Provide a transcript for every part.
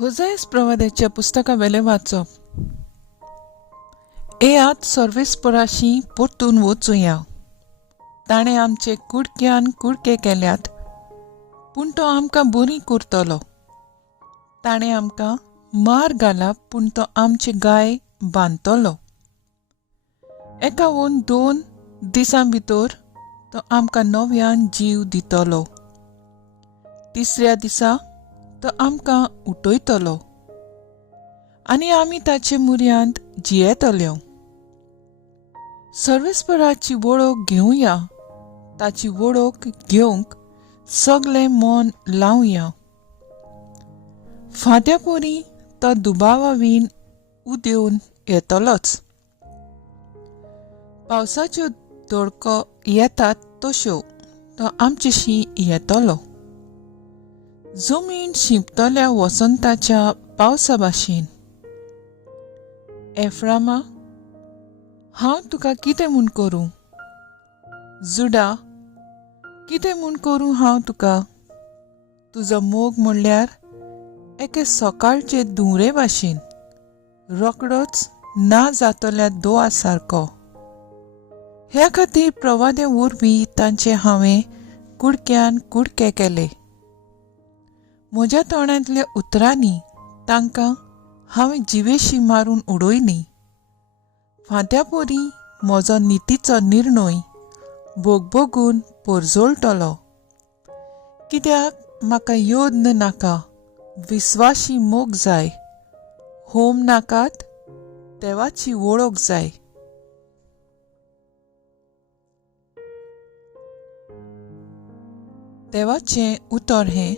होजायस प्रवाद्याच्या पुस्तकावेले वाचप. एयात सर्वेस्पराशी परतून वचूया. ताणें आमचे कुडक्यान कुडके केल्यात, पूण तो आमकां बरी करतलो. ताणें आमकां मार घाला, पूण तो आमची गाय बांदतलो. एका वन 2 दिसां भितर तो आमकां नव्यान जीव दितलो. तिसऱ्या दिसा तो आमकां उठयतलो आनी आमी ताचे मुर्यांत जियेतल्यो. सर्वेस्पराची वळख घेवया. ताची वळख घेवंक सगळें मन लावया. फात्या परी तो दुबावावीन उदेवन येतलोच. पावसाच्यो दडको येतात तश्यो तो आमचेशी येतलो. जमीन शिंपतल्या वसंताच्या पावसा भाशेन. एफ्रामा, हांव तुका कितें म्हूण करूं? जुडा, कितें म्हूण करूं हांव तुका? तुजो मोग म्हणल्यार एके सकाळचे धुंवरे भाशेन, रोकडोच ना जातल्या दोआ सारको. ह्या खातीर प्रवाद्या वरवीं तांचे हांवें कुडक्यान कुडके केले. म्हज्या तोंडांतल्या उतरांनी तांकां हांवें जिवेशी मारून उडयली. फांत्या परी म्हजो नितीचो निर्णय भोगभोगून परजोळटलो. कित्याक म्हाका योद्न नाका, विस्वाशी मोग जाय. होम नाकात, देवाची वळख जाय. देवाचें उतर हें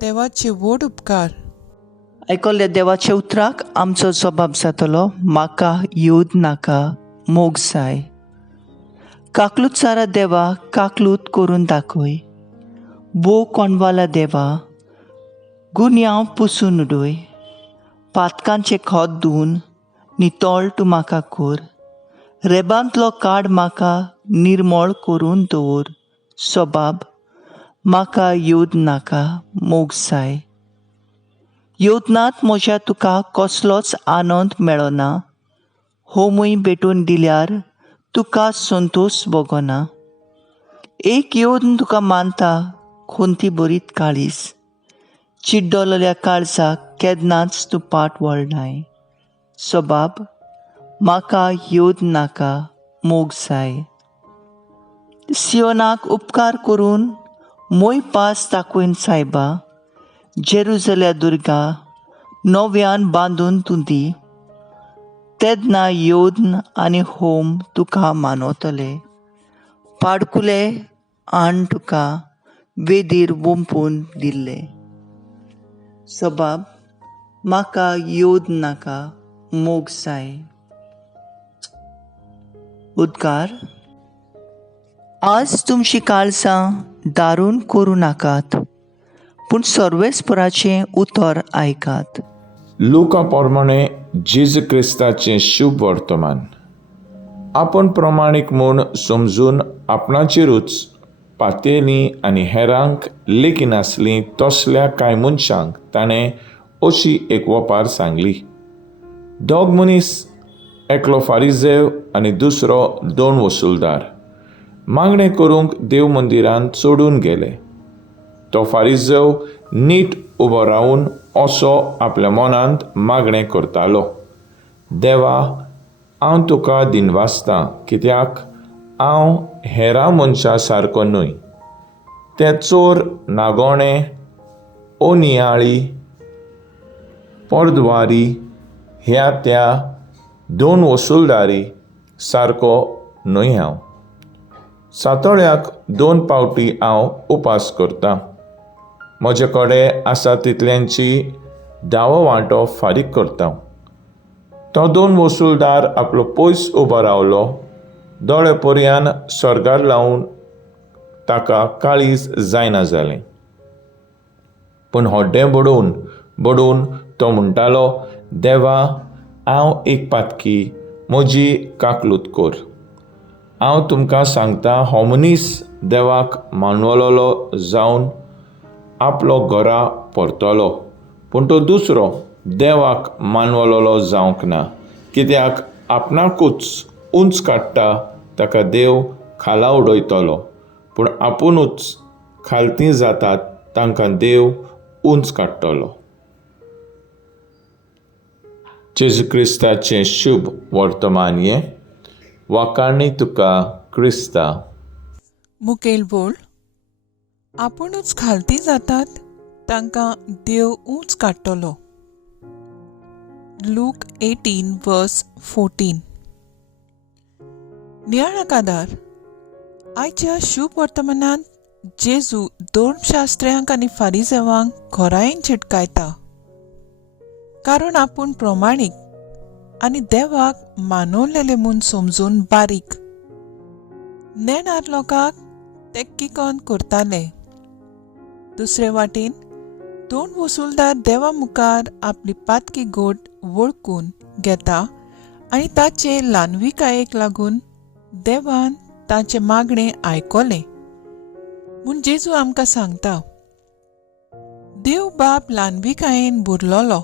देवाचे व्हड उपकार. आयकल्ल्या देवाच्या उतराक आमचो जबाब जातलो, म्हाका योद नाका, मोग जाय. काकलूत सारा देवा, काकलूत करून दाखय. बो कोणवाला देवा, गुन्यांव पुसून उडय. पातकांचे खोत धुवन नितळ तूं म्हाका कर. रेबांतलो काड म्हाका निर्मळ करून दवर. सबाब, म्हाका योद नाका, मोग जाय. योदनात म्हज्या तुका कसलोच आनंद मेळना. होमूय भेटून दिल्यार तुका संतोश भोगना. एक योद्न तुका मानता, खोंती बरीत काळीस. चिड्डोलेल्या काळजाक केन्नाच तूं पाट वळनाय. सबाब, म्हाका योद नाका, मोग जाय. सियोनाक उपकार करून मोय पास दाखोवन सायबा. जेरुजल्या दुर्गा नव्यान बांदून तूं दी. तेदना योद्न आनी होम तुका मानवतले. पाडकुले आण तुका वेदीर वंपून दिल्ले. सबाब, म्हाका योद नाका, मोग जाय. उद्गार. आज तुमची काळजां दारून करूं नाकात, पूण सर्वेस्पराचें उतर आयकात. लुका प्रमाणे जेजू क्रिस्ताचें शुभ वर्तमान. आपण प्रमाणीक म्हूण समजून आपणाचेरूच पातयलीं आनी हेरांक लेखी नासलीं तसल्या कांय मनशांक ताणें अशी एक वपार सांगली. दोग मनीस, एकलो फारिजेव आनी दुसरो 2 वसूलदार, मागणें करूंक देव मंदिरांत चडून गेले. तो फारिजेव नीट उबो रावन असो आपल्या मनांत मागणें करतालो, देवा, हांव तुका दिनवासतां, कित्याक हांव हेरां मनशां सारको न्हय. ते चोर, नागोणे, ओनियाळी, पर्दवारी, ह्या त्या 2 वसूलदारी सारको न्हय हांव. सातोळ्याक 2 पावटी हांव उपास करतां. म्हजे कडेन आसा तितल्यांची 10वो वांटो फारीक करतां. तो 2 वसूलदार आपलो पयस उबो रावलो. दोळे पर्यान सर्गार लावन ताका काळीज जायना जालें. पूण होड्डें बडोवन तो म्हणटालो, देवा, हांव एक पातकी, म्हजी काकलूत कर. हांव तुमकां सांगतां, हो मनीस देवाक मानवलोलो जावन आपलो घरा परतलो, पूण तो दुसरो देवाक मानवलोलो जावंक ना, कित्याक आपणाकूच उंच काडटा ताका देव खाला उडयतलो, पूण आपुणूच खालती जातात तांकां देव उंच काडटलो. जेजू क्रिस्ताचें शुभ वर्तमानये. वाकाणणी तुका क्रिस्ता. मुखेल बोल. आपुणूच खालती जातात तांकां देव उंच काडटलो. लूक 18:14. नियाळ कादार. आयच्या शुभ वर्तमानांत जेजू धर्मशास्त्र्यांक आनी फारिसेवांक खोरायेन चिटकायता, कारण आपूण प्रमाणीक आनी देवाक मानवलेले म्हूण समजून बारीक. नेणार लोकांक ते किकोन करताले. दुसरे वाटेन दोन वसूलदार देवा मुखार आपली पातकी गोट वळखून घेता आनी ताचे ल्हानविकायेक लागून देवान ताचे मागणें आयकलें म्हूण जेजू आमकां सांगता. देव बाप ल्हानविकायेन भरलोलो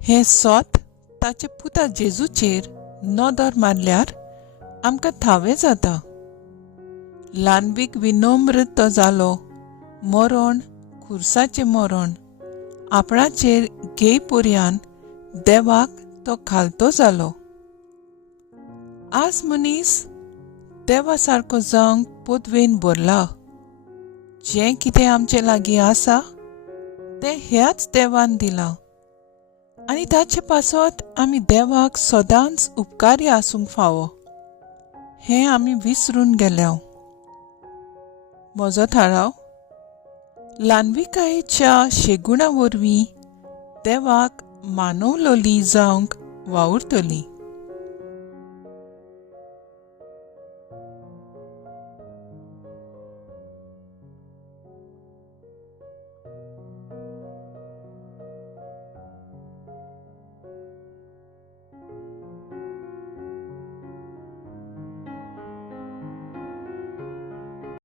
हें सोत ताचे पुता जेजूचेर नदर मारल्यार आमकां थावे जाता. ल्हानवीक विनम्र तो जालो, मरण, खुर्साचें मरण आपणाचेर घेयपर्यान देवाक तो खालतो जालो. आज मनीस देवा सारको जावंक पदवेन भरला. जें कितें आमचे लागीं आसा तें ह्याच देवान दिलां आनी ताचे पासत आमी देवाक सदांच उपकारी आसूंक फावो हें आमी विसरून गेल्या. म्हजो थाराव. ल्हानविकायेच्या शेगुणा वरवीं देवाक मानवलोली जावंक वावुरतली.